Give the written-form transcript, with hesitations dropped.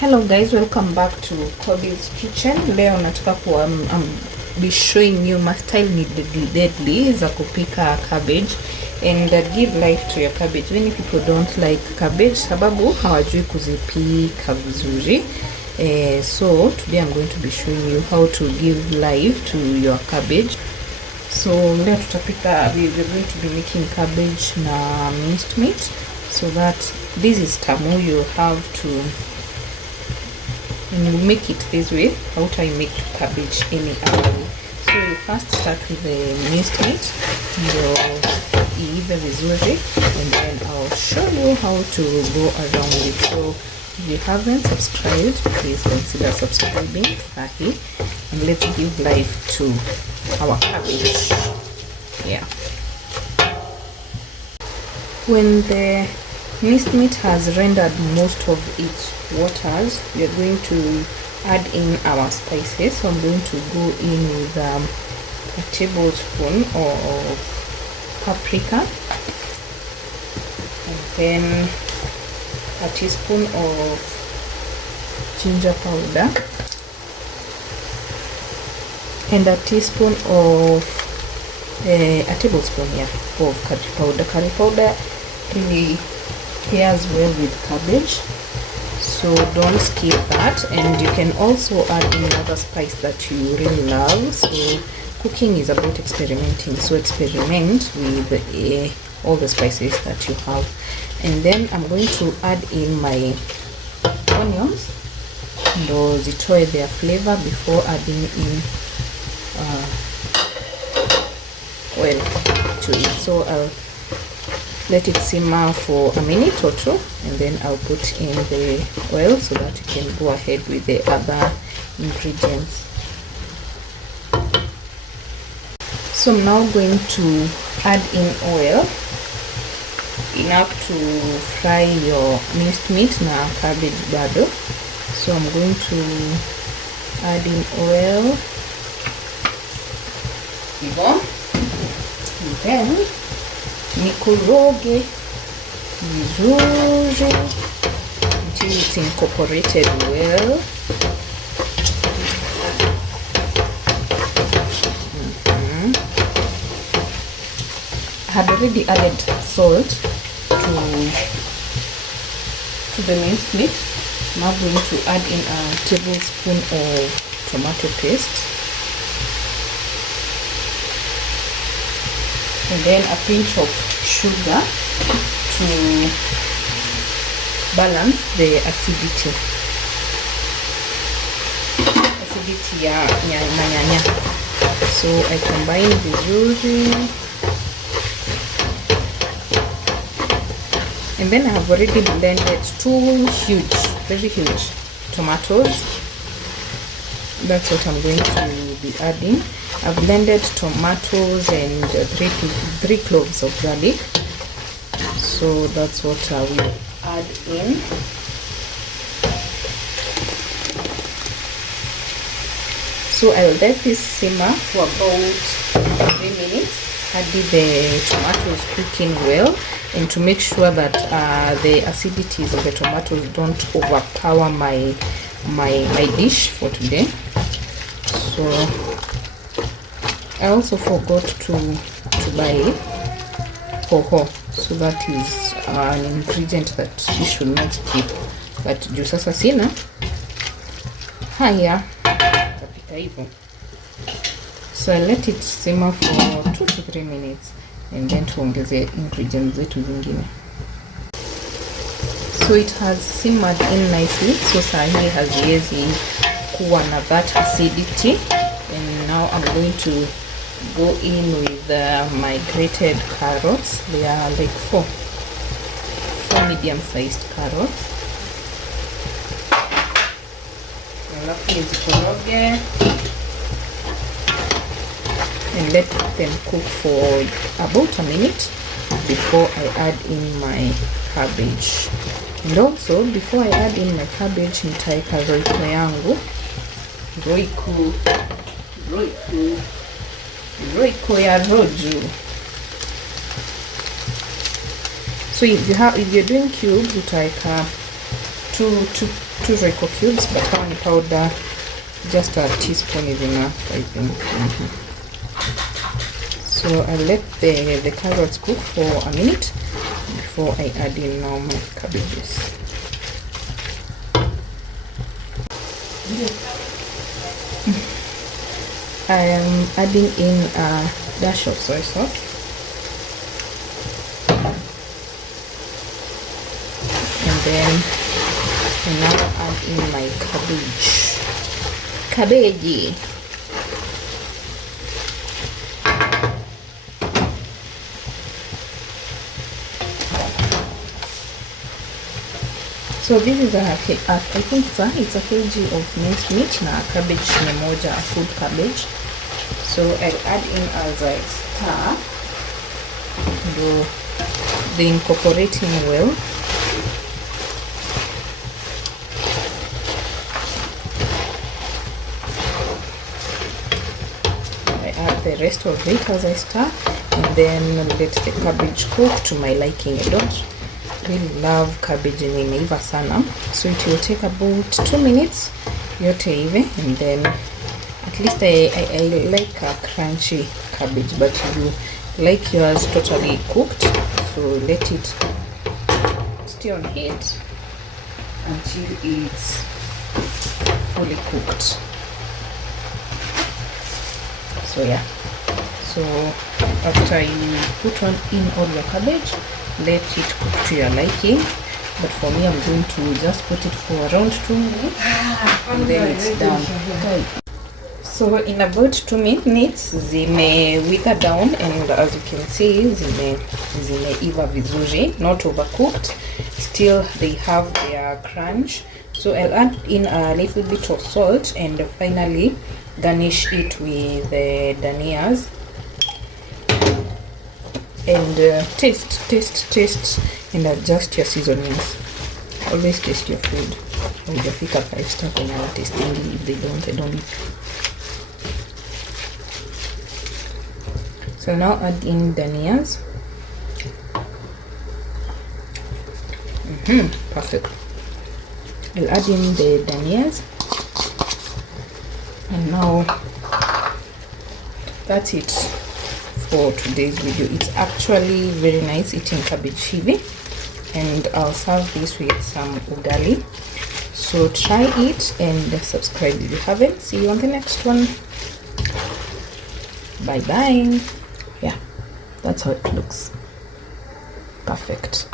Hello guys, welcome back to Kobe's Kitchen. Leo nataka be showing you my style ni deadly za kupika cabbage and give life to your cabbage. Many people don't like cabbage sababu hawajui kuzipika vizuri. So today I'm going to be showing you how to give life to your cabbage. So leo tutapika, we're going to be making cabbage na minced meat. So that this is tamu, you have to, when you make it this way, how do I make cabbage any other way? So you first start with the minced meat, iive vizuri, and then I'll show you how to go around it. So if you haven't subscribed, please consider subscribing, and let's give life to our cabbage. Yeah. When the minced meat has rendered most of its waters, we are going to add in our spices. So I'm going to go in with a tablespoon of paprika, and then a teaspoon of ginger powder, and a teaspoon of a tablespoon of curry powder. Curry powder really pairs well with cabbage, so don't skip that. And you can also add in another spice that you really love. So cooking is about experimenting, so experiment with all the spices that you have. And then I'm going to add in my onions ndo zitoe their flavor before adding in oil to it. So I'll let it simmer for a minute or two, and then I'll put in the oil so that you can go ahead with the other ingredients. So I'm now going to add in oil, enough to fry your minced meat na cabbage bado. So I'm going to add in oil, and then nikoroge vizuri until it's incorporated well. I had already added salt to the minced meat. Now I'm going to add in a tablespoon of tomato paste, and then a pinch of sugar to balance the acidity ya nyanya. So I combine vizuri, and then I have already blended two very huge tomatoes. That's what I'm going to be adding. I've blended tomatoes and three cloves of garlic. So that's what I will add in. So I'll let this simmer for about 3 minutes. Add the tomatoes cooking well, and to make sure that the acidities of the tomatoes don't overpower my dish for today. So I also forgot to buy hoho, so that is an ingredient that you should not skip. But juu sasa sina haya, tapika hivyo. So I let it simmer for 2 to 3 minutes, and then tuongeze ingredients zetu zingine. So it has simmered in nicely, so sahi haziwezi kuwa na that acidity. And now I'm going to go in with my grated carrots. They are like four medium-sized carrots. Alafu nizikoroge and let them cook for about a minute before I add in my cabbage. And also before I add in my cabbage, nitaeka roiko yangu, roiko ya roju. So if you're doing cubes, utaeka 2 Royco cubes, but kama ni powder just a teaspoon is enough, I think. So I'll let the carrots cook for a minute before I add in now my cabbages. I am adding in a dash of soy sauce, and then I now add in my cabbage. So this is I think it's a kg of minced meat na cabbage ni moja, a food cabbage. So I'll add in as I stir, do the incorporating well. I add the rest of it as I stir, and then let the cabbage cook to my liking. I don't really love cabbage yenye imeiva sana, so it will take about 2 minutes yote ive, and then at least I like a crunchy cabbage, but you like yours totally cooked, so let it stay on heat until it's fully cooked. So yeah, so after you put in all your cabbage, let it cook to your liking, but for me I'm going to just put it for around 2 minutes and then it's done. Okay. So in about 2 minutes zime wither down, and as you can see zimeiva vizuri, not overcooked, still they have their crunch. So I'll add in a little bit of salt and finally garnish it with the danias. And taste and adjust your seasonings. Always taste your food. Haujafika 5-star kwenye tasting. If they don't, I don't eat. So now add in danias. Perfect. I'll add in the danias, and now that's it for today's video. It's actually very nice eating cabbage hivi, and I'll serve this with some ugali. So try it and subscribe if you haven't. See you on the next one. Bye bye. Yeah, that's how it looks. Perfect.